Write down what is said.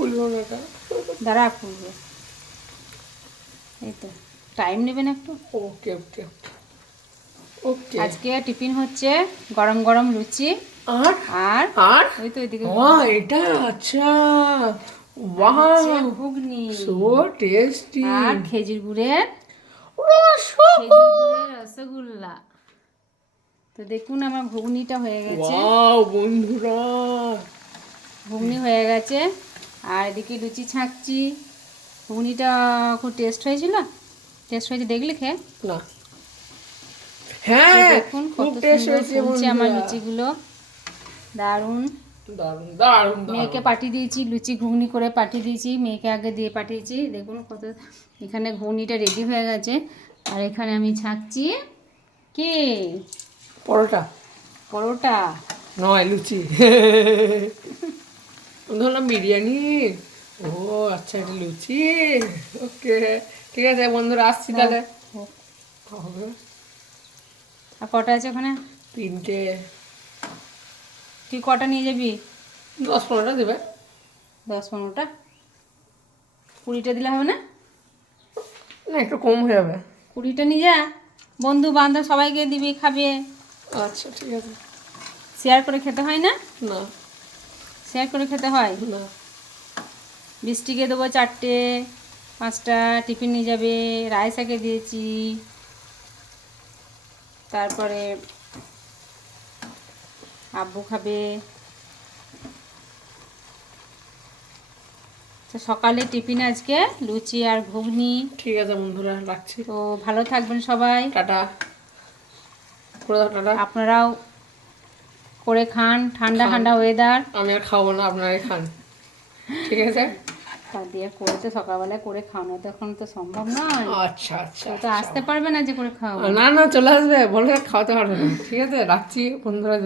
ফুলবো না এটা। দাঁড়া ফুলবে, এই তো টাইম নেবেন একটু। ওকে ওকে ওকে। আজকে টিফিন হচ্ছে গরম গরম লুচি আর আর আর ওই তো এদিকে এটা আচ্ছা, আর হচ্ছে ওয়াও, ঘুগনি সো টেস্টি। আর খেজুর গুড়ের খেজুর গুড়ের রসগোল্লা। তো দেখুন আমার ঘুগনিটা হয়ে গেছে, ওয়াও বন্ধুরা, ঘুগনি হয়ে গেছে আর এদিকে লুচি ছাঁকছি। ঘুগনিটা খুব টেস্ট হয়েছিল, টেস্ট হয়েছে দেখলি খেয়ে। না তো হ্যাঁ দেখুন খুব কত টেস্ট সুন্দর হয়েছে ফুলছে আমার বন্ধুরা, লুচিগুলো, দারুণ। দারুণ দারুণ মেয়েকে দারুণ। পাঠিয়ে দিয়েছি, লুচি ঘুগনি করে পাঠিয়ে দিয়েছি, মেয়েকে আগে দিয়ে পাঠিয়েছি। দেখুন কত, এখানে ঘুগনিটা রেডি হয়ে গেছে আর এখানে আমি ছাঁকছি কি পরোটা পরোটা। নয় লুচি। ধরলাম বিরিয়ানি। ও আচ্ছা এটা লুচি। ওকে ঠিক আছে বন্ধুরা, আসছি তাহলে। হবে আর কটা আছে ওখানে? 3টে। তুই কটা নিয়ে যাবি? 10-15টা দেবে। 10-15টা, 20টা দিলে হবে না? না একটু কম হয়ে যাবে। 20টা নিয়ে যা, বন্ধু বান্ধব সবাইকে দিবি, খাবে। আচ্ছা ঠিক আছে। শেয়ার করে খেতে হয় না? না শেয়ার করে খেতে হয়। না বৃষ্টিকে দেবো 4টে, 5টা টিফিন নিয়ে যাবে। রায়সাকে দিয়েছি, তারপরে আব্বু খাবে। তো সকালে টিফিন আজকে লুচি আর ঘুগনি। ঠিক আছে বন্ধুরা, রাখছি। তো ভালো থাকবেন সবাই, টাটা করে দাও, টাটা। আপনারাও করে খান, ঠান্ডা খান। ঠান্ডা ওয়েদার। আমি আর খাবো না, আপনারাই খান। ঠিক আছে। তা দিয়ে করে তো সকালবেলায় করে খাওয়ানো তো এখন তো সম্ভব নয়, আচ্ছা আচ্ছা কেউ তো আসতে পারবে না যে করে খাওয়াবো। না না চলে আসবে, বলে খাওয়াতে পারবে না। ঠিক আছে রাখছি বন্ধুরা।